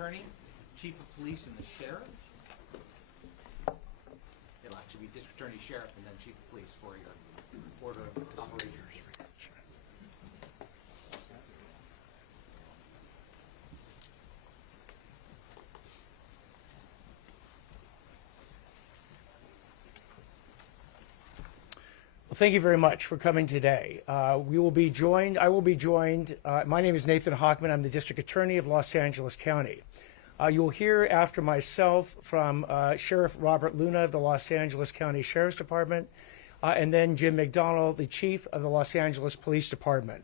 Attorney, Chief of Police, and the Sheriff. It'll actually be District Attorney, Sheriff, and then Chief of Police for your order of operations. Well, thank you very much for coming today. I will be joined, my name is Nathan Hochman. I'm the District Attorney of Los Angeles County. You'll hear after myself from Sheriff Robert Luna of the Los Angeles County Sheriff's Department, and then Jim McDonald, the Chief of the Los Angeles Police Department.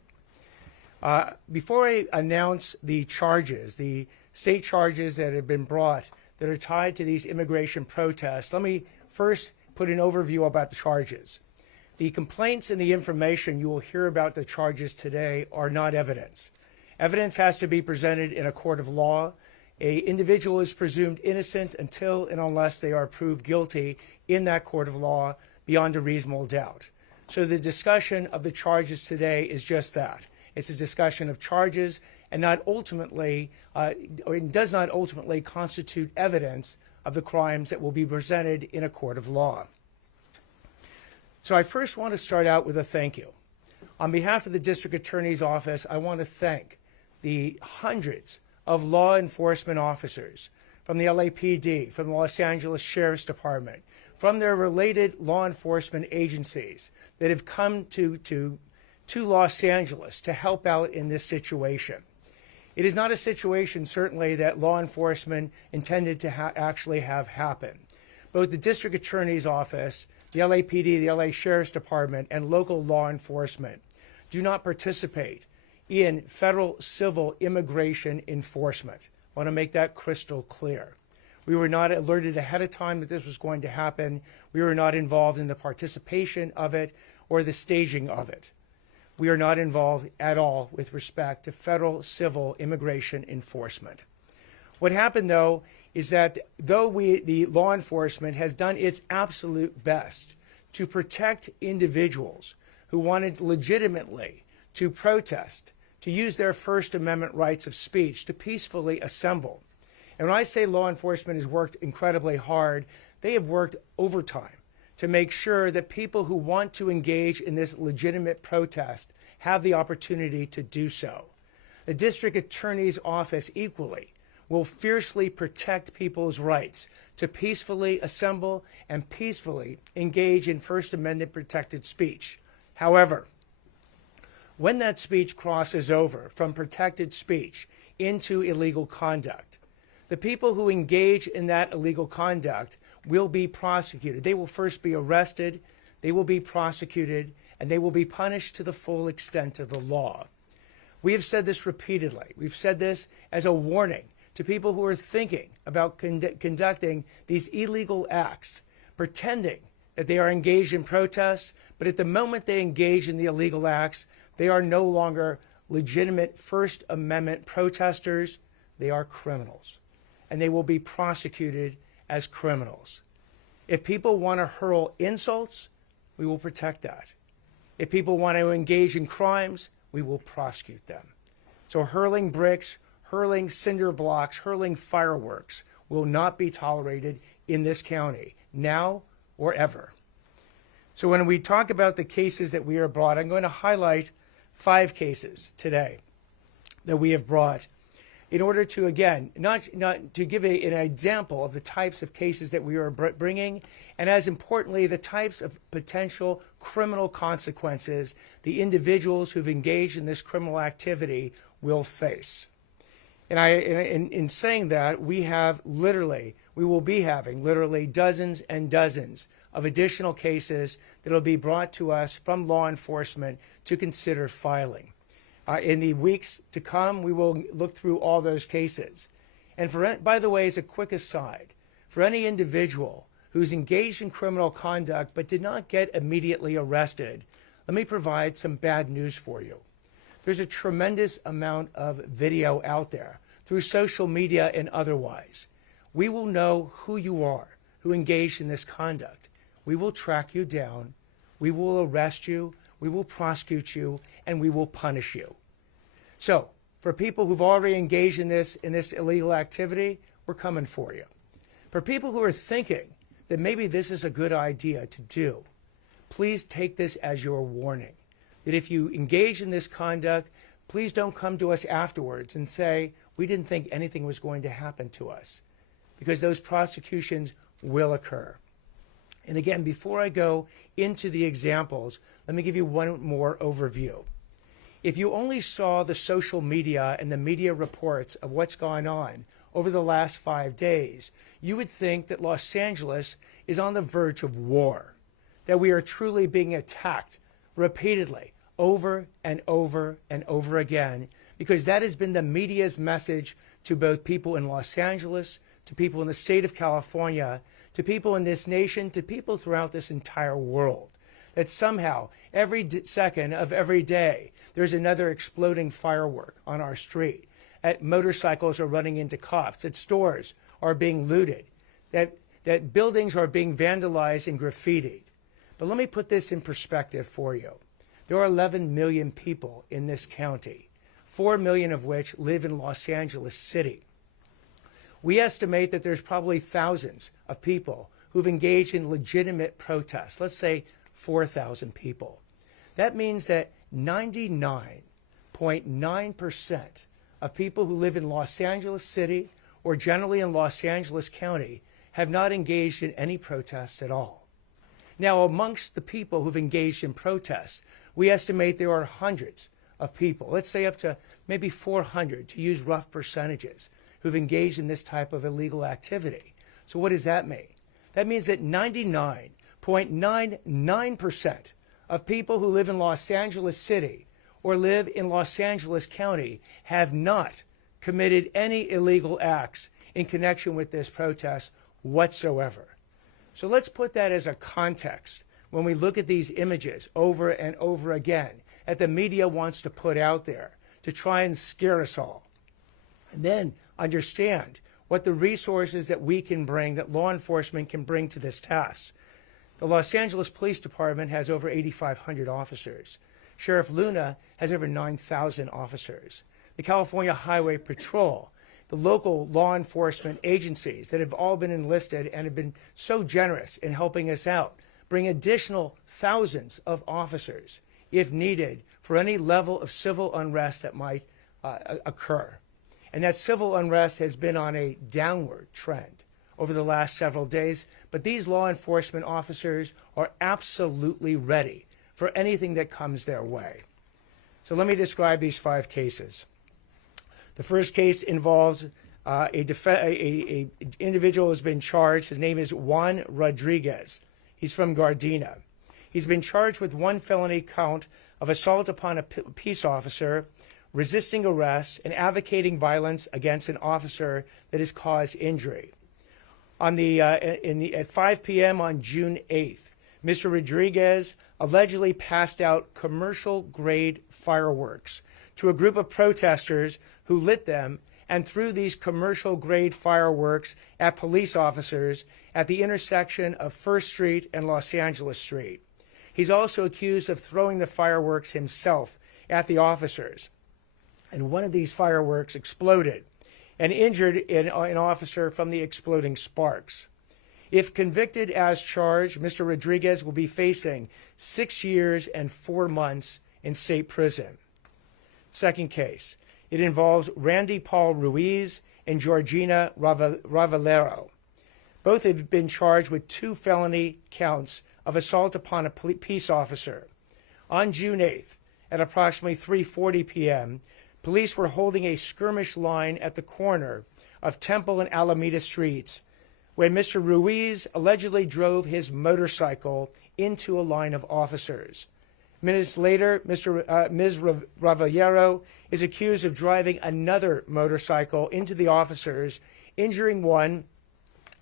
Before I announce the charges, the state charges that have been brought that are tied to these immigration protests, let me first put an overview about the charges. The complaints and the information you will hear about the charges today are not evidence. Evidence has to be presented in a court of law. An individual is presumed innocent until and unless they are proved guilty in that court of law beyond a reasonable doubt. So the discussion of the charges today is just that. It's a discussion of charges and not ultimately, or it does not ultimately constitute evidence of the crimes that will be presented in a court of law. So I first want to start out with a thank you. On behalf of the District Attorney's Office, I want to thank the hundreds of law enforcement officers from the LAPD, from the Los Angeles Sheriff's Department, from their related law enforcement agencies that have come to Los Angeles to help out in this situation. It is not a situation, certainly, that law enforcement intended to actually have happen. Both the District Attorney's Office, the LAPD, the LA Sheriff's Department, and local law enforcement do not participate in federal civil immigration enforcement. I want to make that crystal clear. We were not alerted ahead of time that this was going to happen. We were not involved in the participation of it or the staging of it. We are not involved at all with respect to federal civil immigration enforcement. What happened, though, is that though the law enforcement has done its absolute best to protect individuals who wanted legitimately to protest, to use their First Amendment rights of speech, to peacefully assemble. And when I say law enforcement has worked incredibly hard, they have worked overtime to make sure that people who want to engage in this legitimate protest have the opportunity to do so. The District Attorney's Office equally will fiercely protect people's rights to peacefully assemble and peacefully engage in First Amendment protected speech. However, when that speech crosses over from protected speech into illegal conduct, the people who engage in that illegal conduct will be prosecuted. They will first be arrested, they will be prosecuted, and they will be punished to the full extent of the law. We have said this repeatedly. We've said this as a warning to people who are thinking about conducting these illegal acts, pretending that they are engaged in protests, but at the moment they engage in the illegal acts, they are no longer legitimate First Amendment protesters. They are criminals, and they will be prosecuted as criminals. If people want to hurl insults, we will protect that. If people want to engage in crimes, we will prosecute them. So hurling bricks, hurling cinder blocks, hurling fireworks will not be tolerated in this county, now or ever. So when we talk about the cases that we are brought, I'm going to highlight 5 cases today that we have brought in order to, again, not to give an example of the types of cases that we are bringing, and as importantly, the types of potential criminal consequences the individuals who've engaged in this criminal activity will face. And in saying that, we will be having literally dozens and dozens of additional cases that will be brought to us from law enforcement to consider filing. In the weeks to come, we will look through all those cases. And by the way, as a quick aside, for any individual who's engaged in criminal conduct but did not get immediately arrested, let me provide some bad news for you. There's a tremendous amount of video out there through social media and otherwise. We will know who you are, who engaged in this conduct. We will track you down, we will arrest you, we will prosecute you, and we will punish you. So, For people who've already engaged in this illegal activity, we're coming for you. For people who are thinking that maybe this is a good idea to do, please take this as your warning. That if you engage in this conduct, please don't come to us afterwards and say, we didn't think anything was going to happen to us, because those prosecutions will occur. And again, before I go into the examples, let me give you one more overview. If you only saw the social media and the media reports of what's gone on over the last 5 days, you would think that Los Angeles is on the verge of war, that we are truly being attacked repeatedly over and over and over again, because that has been the media's message to both people in Los Angeles, to people in the state of California, to people in this nation, to people throughout this entire world. That somehow, every second of every day, there's another exploding firework on our street. That motorcycles are running into cops, that stores are being looted, that buildings are being vandalized and graffitied. But let me put this in perspective for you. There are 11 million people in this county, 4 million of which live in Los Angeles City. We estimate that there's probably thousands of people who've engaged in legitimate protests, let's say 4,000 people. That means that 99.9% of people who live in Los Angeles City or generally in Los Angeles County have not engaged in any protest at all. Now, amongst the people who've engaged in protest, we estimate there are hundreds of people, let's say up to maybe 400 to use rough percentages, who've engaged in this type of illegal activity. So what does that mean? That means that 99.99% of people who live in Los Angeles City or live in Los Angeles County have not committed any illegal acts in connection with this protest whatsoever. So let's put that as a context when we look at these images over and over again that the media wants to put out there to try and scare us all. And then understand what the resources that we can bring, that law enforcement can bring to this task. The Los Angeles Police Department has over 8,500 officers. Sheriff Luna has over 9,000 officers. The California Highway Patrol, the local law enforcement agencies that have all been enlisted and have been so generous in helping us out, bring additional thousands of officers if needed for any level of civil unrest that might occur. And that civil unrest has been on a downward trend over the last several days, but these law enforcement officers are absolutely ready for anything that comes their way. So let me describe these 5 cases. The first case involves an individual who has been charged. His name is Juan Rodriguez. He's from Gardena. He's been charged with 1 felony count of assault upon a peace officer, resisting arrest, and advocating violence against an officer that has caused injury. At 5 p.m. on June 8th, Mr. Rodriguez allegedly passed out commercial-grade fireworks to a group of protesters who lit them and threw these commercial-grade fireworks at police officers at the intersection of First Street and Los Angeles Street. He's also accused of throwing the fireworks himself at the officers. And one of these fireworks exploded and injured an officer from the exploding sparks. If convicted as charged, Mr. Rodriguez will be facing 6 years and 4 months in state prison. Second case, it involves Randy Paul Ruiz and Georgina Ravallero. Both have been charged with 2 felony counts of assault upon a peace officer. On June 8th, at approximately 3:40 p.m., police were holding a skirmish line at the corner of Temple and Alameda Streets when Mr. Ruiz allegedly drove his motorcycle into a line of officers. Minutes later, Ms. Ravallero is accused of driving another motorcycle into the officers, injuring one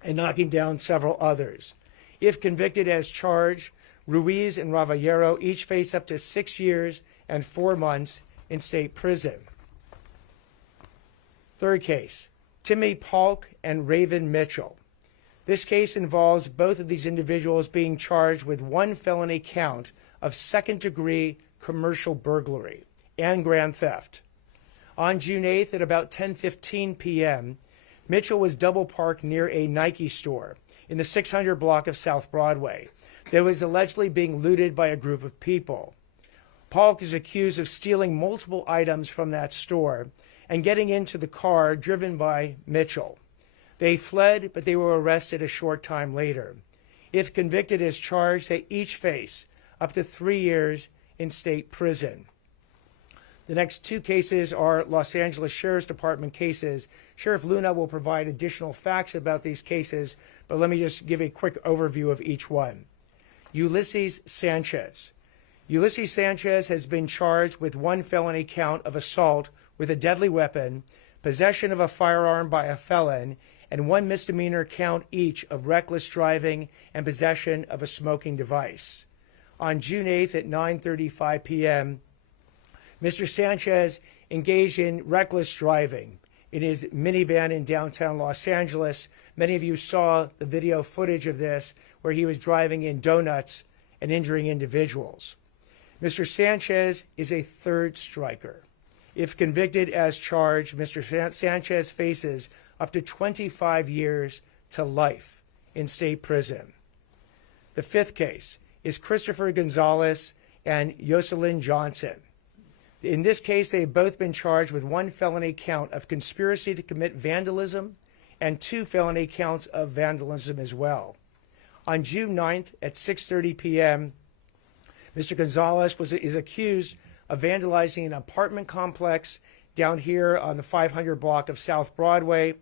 and knocking down several others. If convicted as charged, Ruiz and Ravallero each face up to 6 years and 4 months in state prison. Third case, Timmy Paulk and Raven Mitchell. This case involves both of these individuals being charged with 1 felony count of second-degree commercial burglary and grand theft. On June 8th at about 10:15 p.m., Mitchell was double parked near a Nike store in the 600 block of South Broadway that was allegedly being looted by a group of people. Paul is accused of stealing multiple items from that store and getting into the car driven by Mitchell. They fled, but they were arrested a short time later. If convicted as charged, they each face up to 3 years in state prison. The next two cases are Los Angeles Sheriff's Department cases. Sheriff Luna will provide additional facts about these cases, but let me just give a quick overview of each one. Ulysses Sanchez. Ulysses Sanchez has been charged with one felony count of assault with a deadly weapon, possession of a firearm by a felon, and one misdemeanor count each of reckless driving and possession of a smoking device. On June 8th at 9:35 p.m., Mr. Sanchez engaged in reckless driving in his minivan in downtown Los Angeles. Many of you saw the video footage of this where he was driving in donuts and injuring individuals. Mr. Sanchez is a third striker. If convicted as charged, Mr. Sanchez faces up to 25 years to life in state prison. The fifth case is Christopher Gonzalez and Jocelyn Johnson. In this case, they have both been charged with one felony count of conspiracy to commit vandalism and two felony counts of vandalism as well. On June 9th at 6:30 p.m., Mr. Gonzalez is accused of vandalizing an apartment complex down here on the 500 block of South Broadway,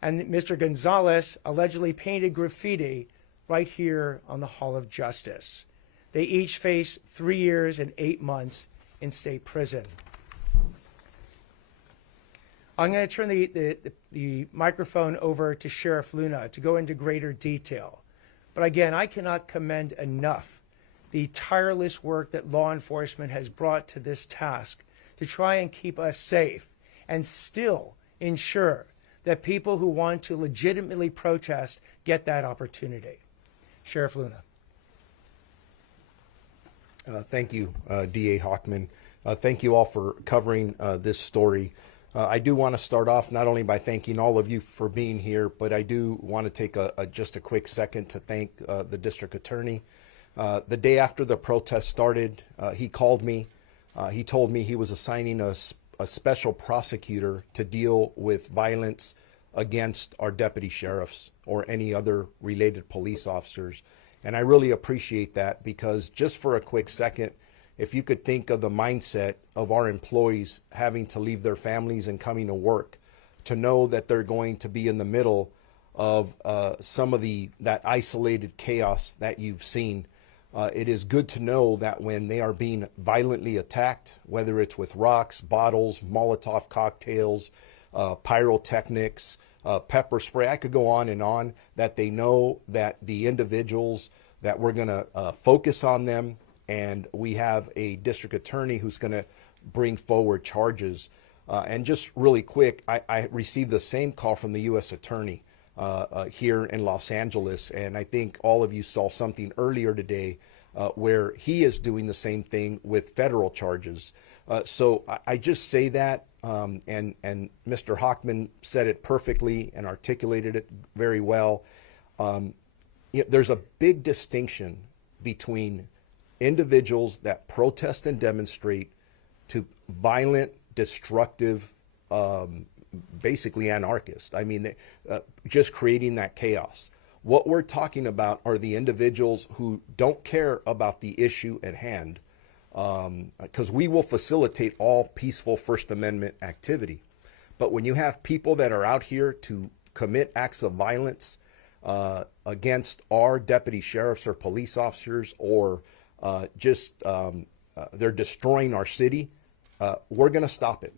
and Mr. Gonzalez allegedly painted graffiti right here on the Hall of Justice. They each face 3 years and 8 months in state prison. I'm going to turn the microphone over to Sheriff Luna to go into greater detail. But again, I cannot commend enough the tireless work that law enforcement has brought to this task to try and keep us safe and still ensure that people who want to legitimately protest get that opportunity. Sheriff Luna. Thank you, DA Hochman. Thank you all for covering this story. I do want to start off not only by thanking all of you for being here, but I do want to take just a quick second to thank the district attorney. The day after the protest started, he called me. He told me he was assigning a special prosecutor to deal with violence against our deputy sheriffs or any other related police officers. And I really appreciate that, because just for a quick second, if you could think of the mindset of our employees having to leave their families and coming to work, to know that they're going to be in the middle of some of that isolated chaos that you've seen. It is good to know that when they are being violently attacked, whether it's with rocks, bottles, Molotov cocktails, pyrotechnics, pepper spray, I could go on, that they know that the individuals that we're going to focus on them, and we have a district attorney who's going to bring forward charges. And just really quick, I received the same call from the U.S. attorney here in Los Angeles, and I think all of you saw something earlier today where he is doing the same thing with federal charges. So I just say that, and Mr. Hochman said it perfectly and articulated it very well. There's a big distinction between individuals that protest and demonstrate to violent, destructive, basically anarchists. I mean, just creating that chaos. What we're talking about are the individuals who don't care about the issue at hand, because we will facilitate all peaceful First Amendment activity. But when you have people that are out here to commit acts of violence against our deputy sheriffs or police officers, or they're destroying our city, we're going to stop it.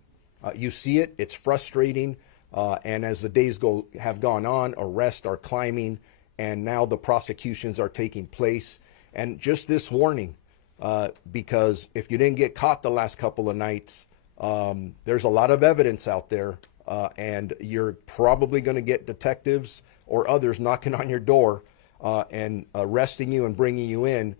You see it, it's frustrating, and as the days have gone on, arrests are climbing, and now the prosecutions are taking place. And just this warning, because if you didn't get caught the last couple of nights, there's a lot of evidence out there, and you're probably going to get detectives or others knocking on your door and arresting you and bringing you in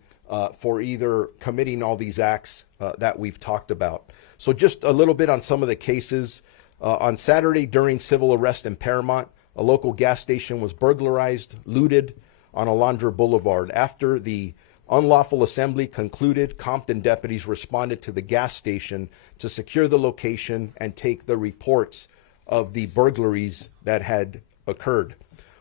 for either committing all these acts that we've talked about. So just a little bit on some of the cases. On Saturday during civil arrest in Paramount, a local gas station was burglarized, looted on Alondra Boulevard. After the unlawful assembly concluded, Compton deputies responded to the gas station to secure the location and take the reports of the burglaries that had occurred.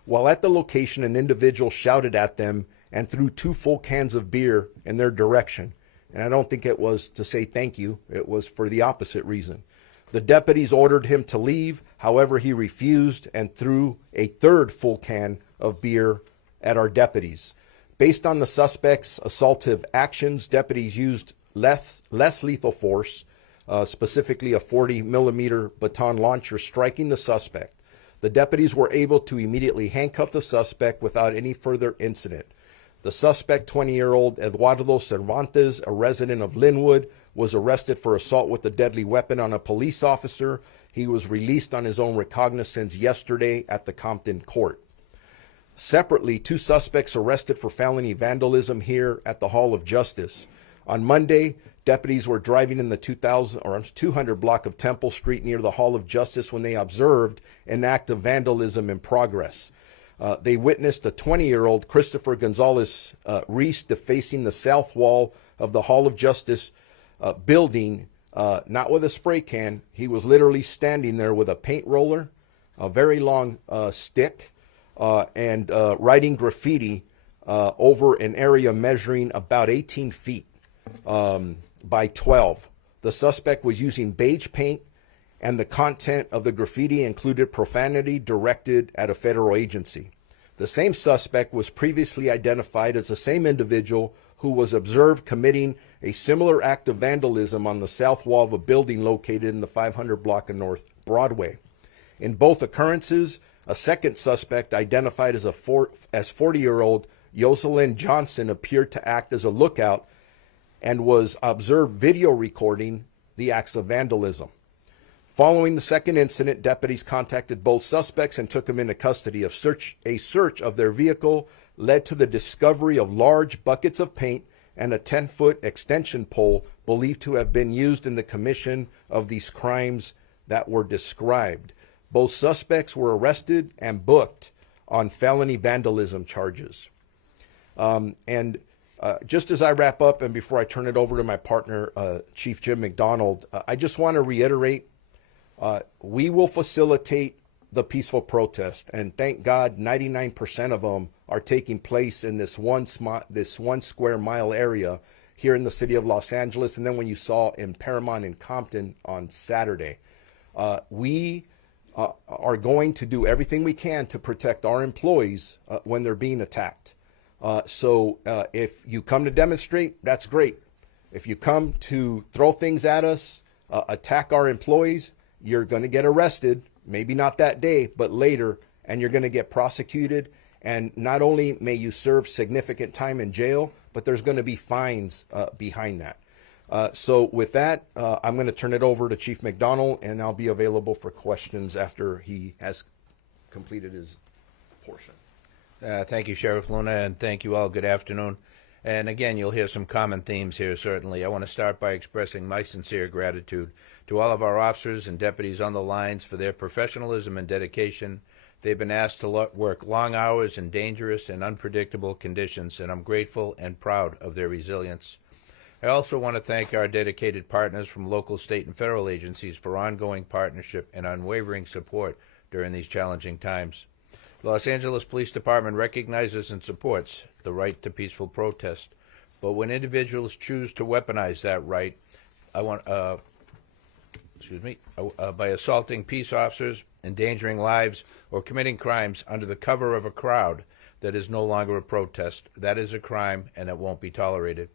While at the location, an individual shouted at them and threw 2 full cans of beer in their direction. And I don't think it was to say thank you. It was for the opposite reason. The deputies ordered him to leave. However, he refused and threw a 3rd full can of beer at our deputies. Based on the suspect's assaultive actions, deputies used less lethal force, specifically a 40-millimeter baton launcher, striking the suspect. The deputies were able to immediately handcuff the suspect without any further incident. The suspect, 20-year-old Eduardo Cervantes, a resident of Linwood, was arrested for assault with a deadly weapon on a police officer. He was released on his own recognizance yesterday at the Compton court. Separately, 2 suspects arrested for felony vandalism here at the Hall of Justice. On Monday, deputies were driving in the 200 block of Temple Street near the Hall of Justice when they observed an act of vandalism in progress. They witnessed a 20-year-old Christopher Gonzalez Reese defacing the south wall of the Hall of Justice building, not with a spray can. He was literally standing there with a paint roller, a very long stick, and writing graffiti over an area measuring about 18 feet by 12. The suspect was using beige paint, and the content of the graffiti included profanity directed at a federal agency. The same suspect was previously identified as the same individual who was observed committing a similar act of vandalism on the south wall of a building located in the 500 block of North Broadway. In both occurrences, a second suspect identified as 40-year-old Jocelyn Johnson appeared to act as a lookout and was observed video recording the acts of vandalism. Following the second incident, deputies contacted both suspects and took them into custody. A search of their vehicle led to the discovery of large buckets of paint and a 10-foot extension pole believed to have been used in the commission of these crimes that were described. Both suspects were arrested and booked on felony vandalism charges. Just as I wrap up and before I turn it over to my partner, Chief Jim McDonald, I just want to reiterate, we will facilitate the peaceful protest, and thank God 99% of them are taking place in this one square mile area here in the city of Los Angeles, and then when you saw in Paramount and Compton on Saturday. We are going to do everything we can to protect our employees when they're being attacked. So if you come to demonstrate, that's great. If you come to throw things at us, attack our employees, you're going to get arrested, maybe not that day, but later, and you're going to get prosecuted. And not only may you serve significant time in jail, but there's going to be fines behind that. So with that, I'm going to turn it over to Chief McDonald, and I'll be available for questions after he has completed his portion. Thank you, Sheriff Luna, and thank you all. Good afternoon. And again, you'll hear some common themes here, certainly. I want to start by expressing my sincere gratitude to all of our officers and deputies on the lines for their professionalism and dedication. They've been asked to work long hours in dangerous and unpredictable conditions, and I'm grateful and proud of their resilience. I also want to thank our dedicated partners from local, state, and federal agencies for ongoing partnership and unwavering support during these challenging times. The Los Angeles Police Department recognizes and supports the right to peaceful protest, but when individuals choose to weaponize that right, by assaulting peace officers, endangering lives, or committing crimes under the cover of a crowd that is no longer a protest, that is a crime and it won't be tolerated.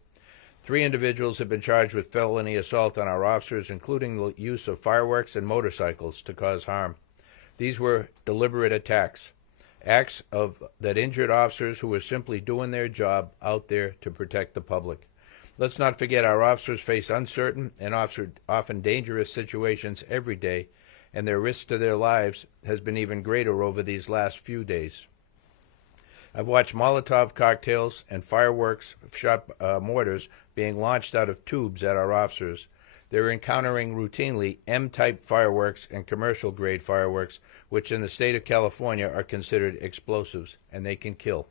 3 individuals have been charged with felony assault on our officers, including the use of fireworks and motorcycles to cause harm. These were deliberate attacks that injured officers who were simply doing their job out there to protect the public. Let's not forget our officers face uncertain and often dangerous situations every day, and their risk to their lives has been even greater over these last few days. I've watched Molotov cocktails and fireworks shot mortars being launched out of tubes at our officers. They're encountering routinely M-type fireworks and commercial-grade fireworks, which in the state of California are considered explosives, and they can kill.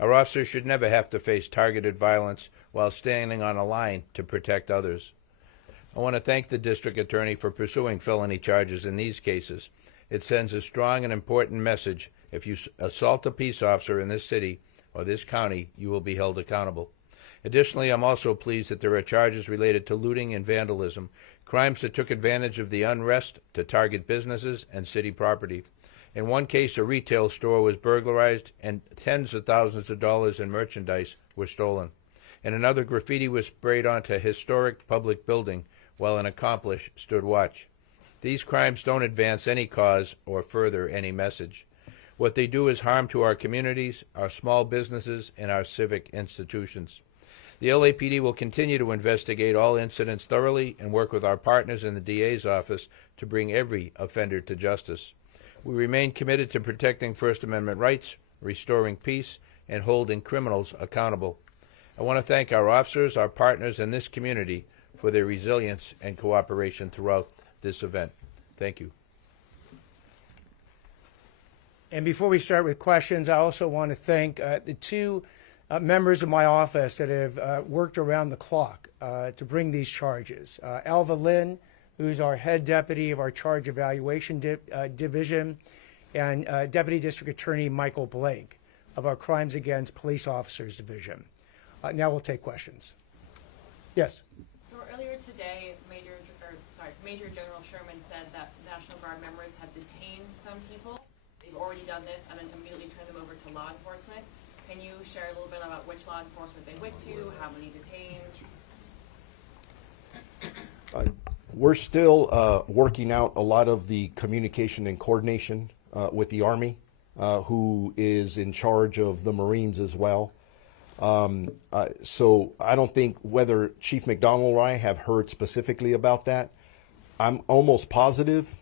Our officers should never have to face targeted violence while standing on a line to protect others. I want to thank the district attorney for pursuing felony charges in these cases. It sends a strong and important message. If you assault a peace officer in this city or this county, you will be held accountable. Additionally, I'm also pleased that there are charges related to looting and vandalism, crimes that took advantage of the unrest to target businesses and city property. In one case, a retail store was burglarized and tens of thousands of dollars in merchandise were stolen. In another, graffiti was sprayed onto a historic public building while an accomplice stood watch. These crimes don't advance any cause or further any message. What they do is harm to our communities, our small businesses, and our civic institutions. The LAPD will continue to investigate all incidents thoroughly and work with our partners in the DA's office to bring every offender to justice. We remain committed to protecting First Amendment rights, restoring peace, and holding criminals accountable. I want to thank our officers, our partners, and this community for their resilience and cooperation throughout this event. Thank you. And before we start with questions, I also want to thank the two members of my office that have worked around the clock to bring these charges. Alva Lynn, who's our head deputy of our charge evaluation division, and Deputy District Attorney Michael Blake of our Crimes Against Police Officers Division. Now we'll take questions. Yes. So earlier today, Major General Sherman said that National Guard members have detained some people. They've already done this and then immediately turned them over to law enforcement. Can you share a little bit about which law enforcement they went to, how many detained? We're still working out a lot of the communication and coordination with the Army, who is in charge of the Marines as well. So I don't think whether Chief McDonald or I have heard specifically about that. I'm almost positive,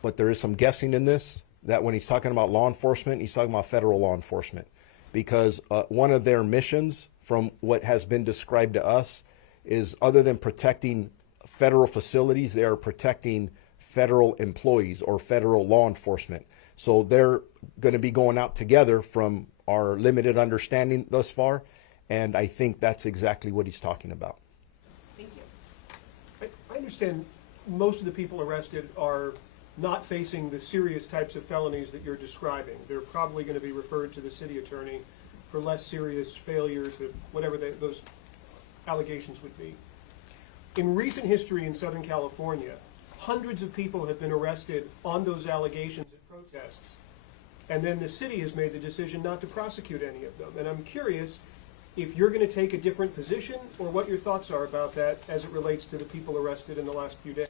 but there is some guessing in this, that when he's talking about law enforcement, he's talking about federal law enforcement. Because one of their missions, from what has been described to us, is other than protecting federal facilities, they are protecting federal employees or federal law enforcement. So they're going to be going out together from our limited understanding thus far, and I think that's exactly what he's talking about. Thank you. I understand most of the people arrested are not facing the serious types of felonies that you're describing. They're probably going to be referred to the city attorney for less serious failure to whatever those allegations would be. In recent history in Southern California, hundreds of people have been arrested on those allegations at protests, and then the city has made the decision not to prosecute any of them. And I'm curious if you're going to take a different position or what your thoughts are about that as it relates to the people arrested in the last few days.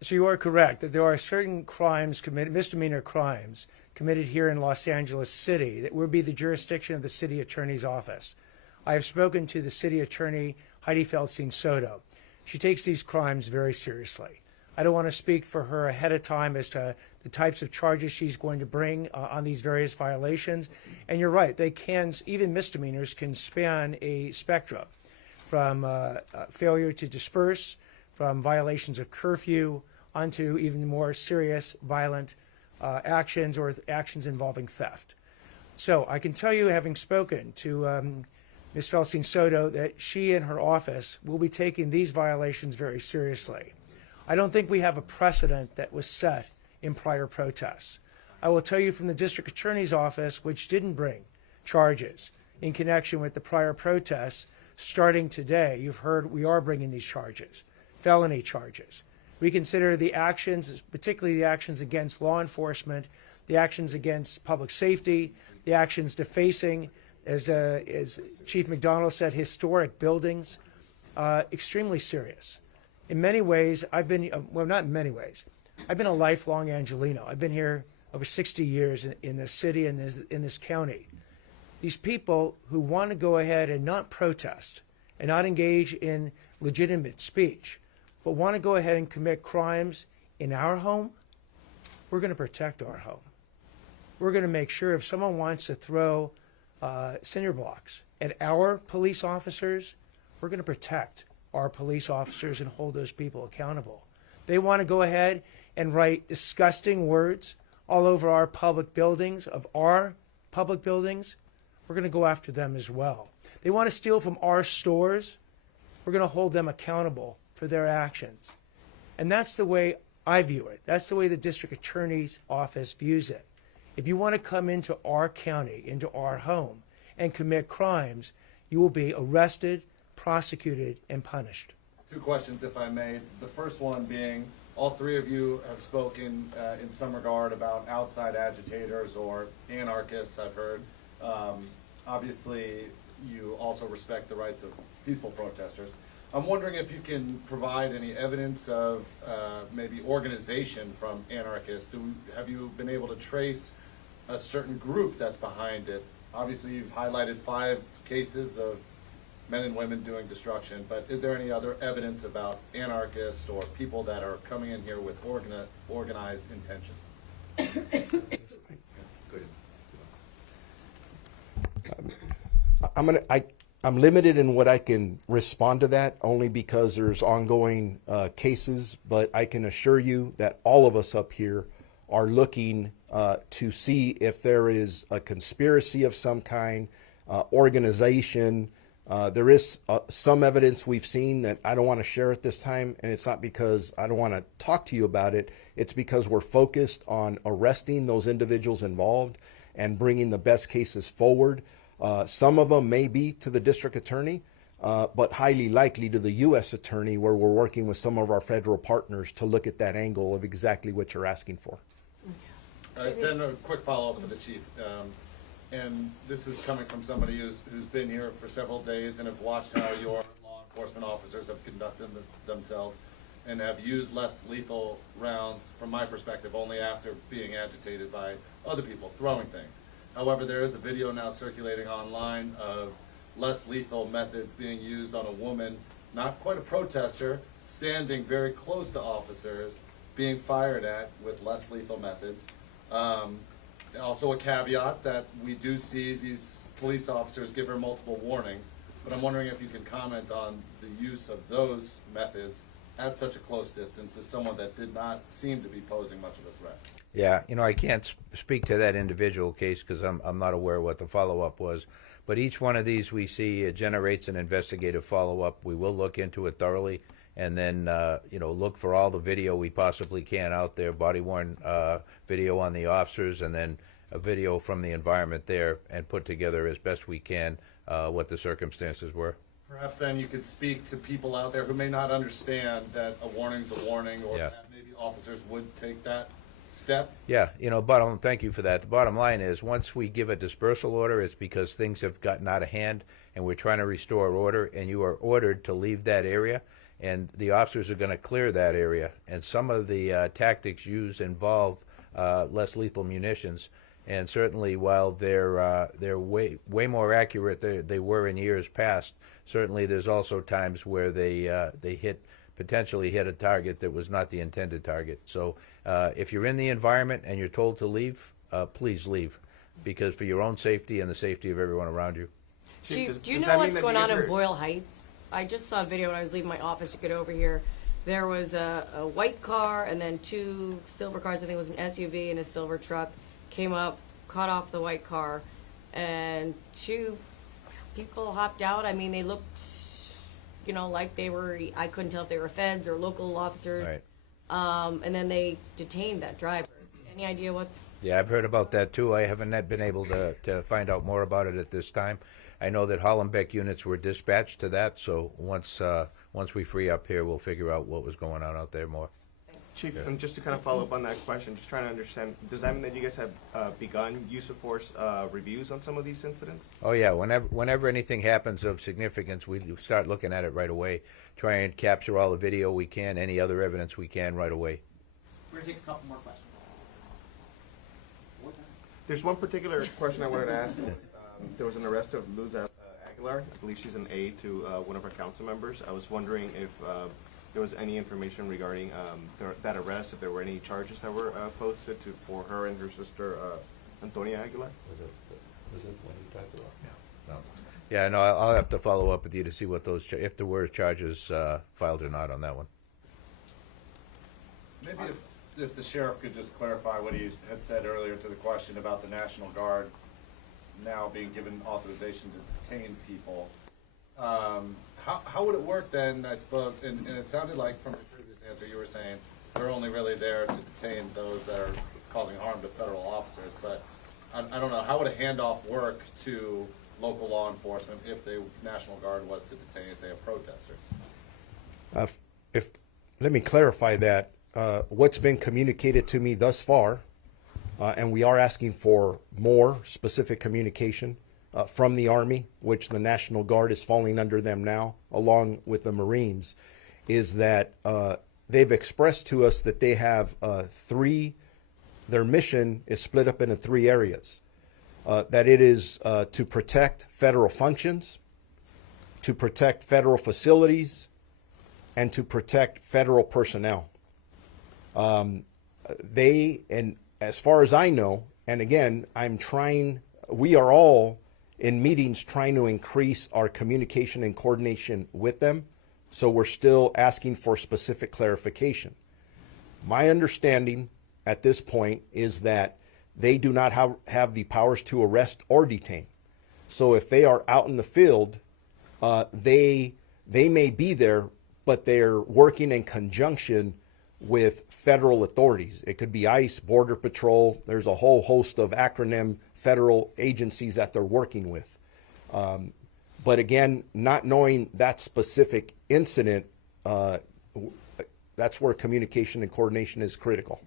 So you are correct that there are certain crimes committed, misdemeanor crimes committed here in Los Angeles City that would be the jurisdiction of the city attorney's office. I have spoken to the city attorney, Heidi Feldstein Soto. She takes these crimes very seriously. I don't want to speak for her ahead of time as to the types of charges she's going to bring on these various violations. And you're right, they can, even misdemeanors can span a spectrum from failure to disperse, from violations of curfew, onto even more serious violent actions or actions involving theft. So I can tell you, having spoken to Ms. Feldstein Soto, that she and her office will be taking these violations very seriously. I don't think we have a precedent that was set in prior protests. I will tell you from the district attorney's office, which didn't bring charges in connection with the prior protests, starting today, you've heard we are bringing these charges, felony charges. We consider the actions, particularly the actions against law enforcement, the actions against public safety, the actions defacing, as Chief McDonald said, historic buildings, extremely serious. In many ways, I've been, well, not in many ways, I've been a lifelong Angelino. I've been here over 60 years in this city and in this county. These people who want to go ahead and not protest and not engage in legitimate speech, but want to go ahead and commit crimes in our home, we're going to protect our home. We're going to make sure if someone wants to throw cinder blocks at our police officers, we're going to protect our police officers and hold those people accountable. They want to go ahead and write disgusting words all over our public buildings, we're going to go after them as well. They want to steal from our stores, we're going to hold them accountable for their actions. And that's the way I view it. That's the way the district attorney's office views it. If you want to come into our county, into our home, and commit crimes, you will be arrested, prosecuted, and punished. 2 questions, if I may. The first one being, all 3 of you have spoken in some regard about outside agitators or anarchists, I've heard. Obviously, you also respect the rights of peaceful protesters. I'm wondering if you can provide any evidence of maybe organization from anarchists. Have you been able to trace a certain group that's behind it? Obviously, you've highlighted 5 cases of men and women doing destruction, but is there any other evidence about anarchists or people that are coming in here with organized intentions? I'm limited in what I can respond to that, only because there's ongoing cases, but I can assure you that all of us up here are looking to see if there is a conspiracy of some kind, organization. There is some evidence we've seen that I don't want to share at this time, and it's not because I don't want to talk to you about it. It's because we're focused on arresting those individuals involved and bringing the best cases forward. Some of them may be to the district attorney, but highly likely to the U.S. attorney, where we're working with some of our federal partners to look at that angle of exactly what you're asking for. Then a quick follow-up for the chief. And this is coming from somebody who's been here for several days and have watched how your law enforcement officers have conducted themselves and have used less lethal rounds, from my perspective, only after being agitated by other people throwing things. However, there is a video now circulating online of less lethal methods being used on a woman, not quite a protester, standing very close to officers, being fired at with less lethal methods. Also a caveat that we do see these police officers give her multiple warnings, but I'm wondering if you can comment on the use of those methods at such a close distance as someone that did not seem to be posing much of a threat. Yeah, I can't speak to that individual case because I'm not aware what the follow-up was. But each one of these we see generates an investigative follow-up. We will look into it thoroughly, and then look for all the video we possibly can out there, body-worn video on the officers, and then a video from the environment there, and put together as best we can what the circumstances were. Perhaps then you could speak to people out there who may not understand that a warning's a warning, or Yeah. that maybe officers would take that step. Yeah, thank you for that. The bottom line is, once we give a dispersal order, it's because things have gotten out of hand and we're trying to restore order, and you are ordered to leave that area, and the officers are going to clear that area. And some of the tactics used involve less lethal munitions, and certainly while they're way more accurate than they were in years past, certainly there's also times where they potentially hit a target that was not the intended target. So if you're in the environment and you're told to leave, please leave, because for your own safety and the safety of everyone around you. Do you know what's going on in Boyle Heights? I just saw a video when I was leaving my office to get over here. There was a white car and then 2 silver cars. I think it was an SUV and a silver truck. Came up, caught off the white car, and 2 people hopped out. I mean, they looked, like they were, I couldn't tell if they were feds or local officers. Right. And then they detained that driver. Any idea what's... Yeah, I've heard about that too. I haven't been able to find out more about it at this time. I know that Hollenbeck units were dispatched to that, so once we free up here, we'll figure out what was going on out there more. Chief, and just to kind of follow up on that question, just trying to understand, does that mean that you guys have begun use of force reviews on some of these incidents? Oh yeah, whenever anything happens of significance, we start looking at it right away. Try and capture all the video we can, any other evidence we can right away. We're going to take a couple more questions. There's one particular question I wanted to ask. There was an arrest of Luz Aguilar. I believe she's an aide to one of our council members. I was wondering if there was any information regarding that arrest, if there were any charges that were posted for her and her sister, Antonia Aguilar. Was it when you talked about? No. Yeah, no, I'll have to follow up with you to see what those, if there were charges filed or not on that one. Maybe if the sheriff could just clarify what he had said earlier to the question about the National Guard now being given authorization to detain people. How would it work then, I suppose, and it sounded like from the previous answer you were saying they're only really there to detain those that are causing harm to federal officers, but I don't know, how would a handoff work to local law enforcement if the National Guard was to detain, say, a protester? Let me clarify that. What's been communicated to me thus far, and we are asking for more specific communication from the Army, which the National Guard is falling under them now, along with the Marines, is that they've expressed to us that they have their mission is split up into 3 areas. That it is to protect federal functions, to protect federal facilities, and to protect federal personnel. And as far as I know, and again, we are all in meetings trying to increase our communication and coordination with them. So we're still asking for specific clarification. My understanding at this point is that they do not have the powers to arrest or detain. So if they are out in the field, they may be there, but they're working in conjunction with federal authorities. It could be ICE, Border Patrol. There's a whole host of acronym federal agencies that they're working with. But again, not knowing that specific incident, that's where communication and coordination is critical.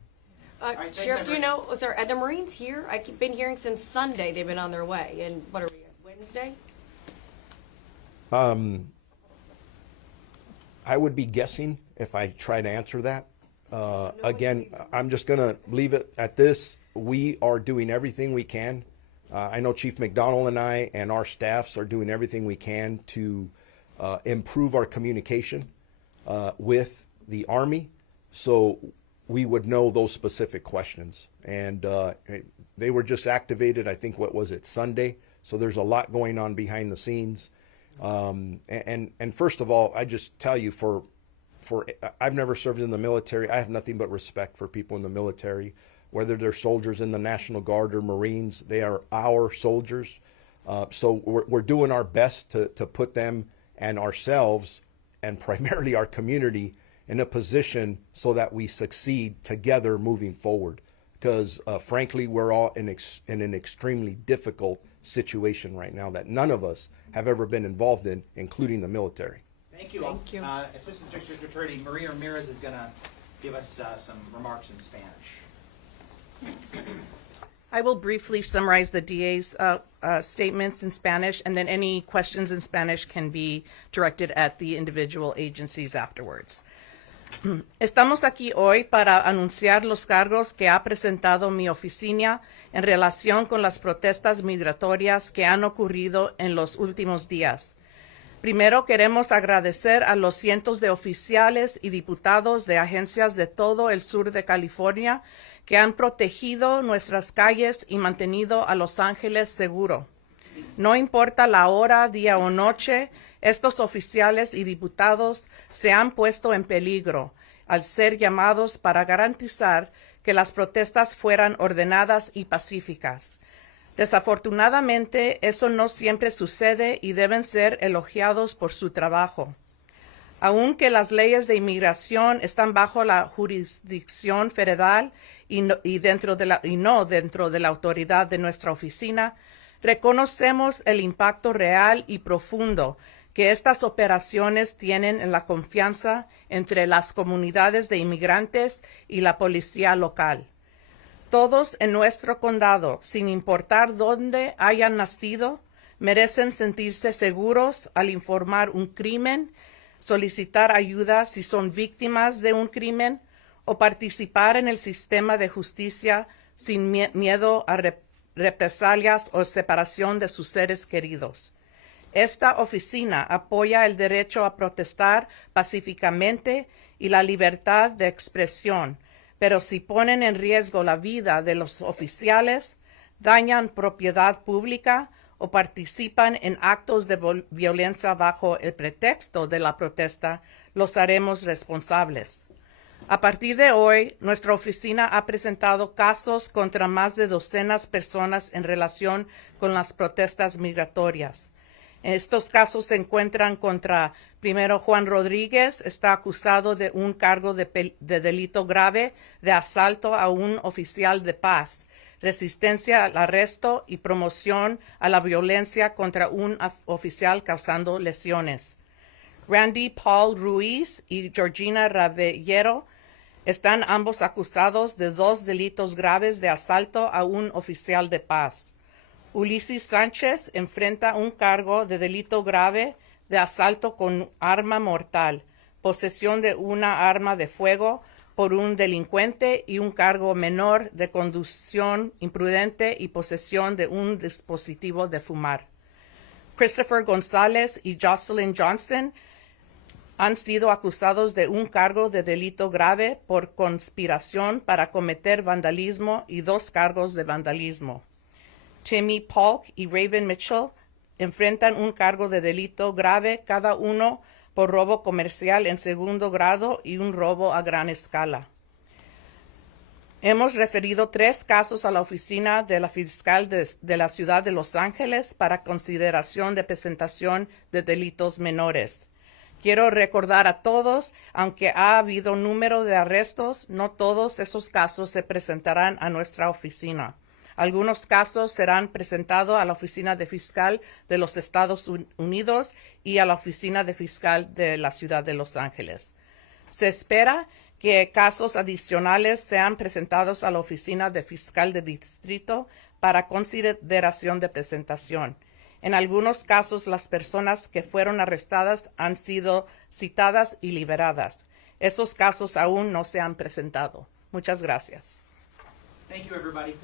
right, Sheriff, thanks, do you know, are the Marines here? I've been hearing since Sunday they've been on their way. And what are we, Wednesday? I would be guessing if I try to answer that. Again, I'm just going to leave it at this. We are doing everything we can. I know Chief McDonald and I and our staffs are doing everything we can to improve our communication with the Army, so we would know those specific questions. And they were just activated, I think, what was it, Sunday? So there's a lot going on behind the scenes. And first of all, I just tell you, I've never served in the military. I have nothing but respect for people in the military, whether they're soldiers in the National Guard or Marines. They are our soldiers. So we're doing our best to put them and ourselves, and primarily our community, in a position so that we succeed together moving forward. Because frankly, we're all in an extremely difficult situation right now that none of us have ever been involved in, including the military. Thank you all. Thank you. Assistant District Attorney Maria Ramirez is going to give us some remarks in Spanish. I will briefly summarize the DA's statements in Spanish, and then any questions in Spanish can be directed at the individual agencies afterwards. Estamos aquí hoy para anunciar los cargos que ha presentado mi oficina en relación con las protestas migratorias que han ocurrido en los últimos días. Primero queremos agradecer a los cientos de oficiales y diputados de agencias de todo el sur de California que han protegido nuestras calles y mantenido a Los Ángeles seguro. No importa la hora, día o noche, estos oficiales y diputados se han puesto en peligro al ser llamados para garantizar que las protestas fueran ordenadas y pacíficas. Desafortunadamente, eso no siempre sucede y deben ser elogiados por su trabajo. Aunque las leyes de inmigración están bajo la jurisdicción federal y no dentro de la autoridad de nuestra oficina, reconocemos el impacto real y profundo que estas operaciones tienen en la confianza entre las comunidades de inmigrantes y la policía local. Todos en nuestro condado, sin importar dónde hayan nacido, merecen sentirse seguros al informar un crimen, solicitar ayuda si son víctimas de un crimen o participar en el sistema de justicia sin miedo a represalias o separación de sus seres queridos. Esta oficina apoya el derecho a protestar pacíficamente y la libertad de expresión, pero si ponen en riesgo la vida de los oficiales, dañan propiedad pública o participan en actos de violencia bajo el pretexto de la protesta, los haremos responsables. A partir de hoy, nuestra oficina ha presentado casos contra más de docenas de personas en relación con las protestas migratorias. Estos casos se encuentran contra, primero, Juan Rodríguez, está acusado de un cargo de delito grave de asalto a un oficial de paz, resistencia al arresto y promoción a la violencia contra un oficial causando lesiones. Randy Paul Ruiz y Georgina Ravellero están ambos acusados de 2 delitos graves de asalto a un oficial de paz. Ulises Sánchez enfrenta un cargo de delito grave de asalto con arma mortal, posesión de una arma de fuego por un delincuente y un cargo menor de conducción imprudente y posesión de un dispositivo de fumar. Christopher González y Jocelyn Johnson han sido acusados de un cargo de delito grave por conspiración para cometer vandalismo y 2 cargos de vandalismo. Timmy Polk y Raven Mitchell enfrentan un cargo de delito grave cada uno por robo comercial en segundo grado y un robo a gran escala. Hemos referido 3 casos a la oficina de la fiscal de la ciudad de Los Ángeles para consideración de presentación de delitos menores. Quiero recordar a todos, aunque ha habido número de arrestos, no todos esos casos se presentarán a nuestra oficina. Algunos casos serán presentados a la Oficina de Fiscal de los Estados Unidos y a la Oficina de Fiscal de la Ciudad de Los Ángeles. Se espera que casos adicionales sean presentados a la Oficina de Fiscal de Distrito para consideración de presentación. En algunos casos, las personas que fueron arrestadas han sido citadas y liberadas. Esos casos aún no se han presentado. Muchas gracias. Thank you, everybody.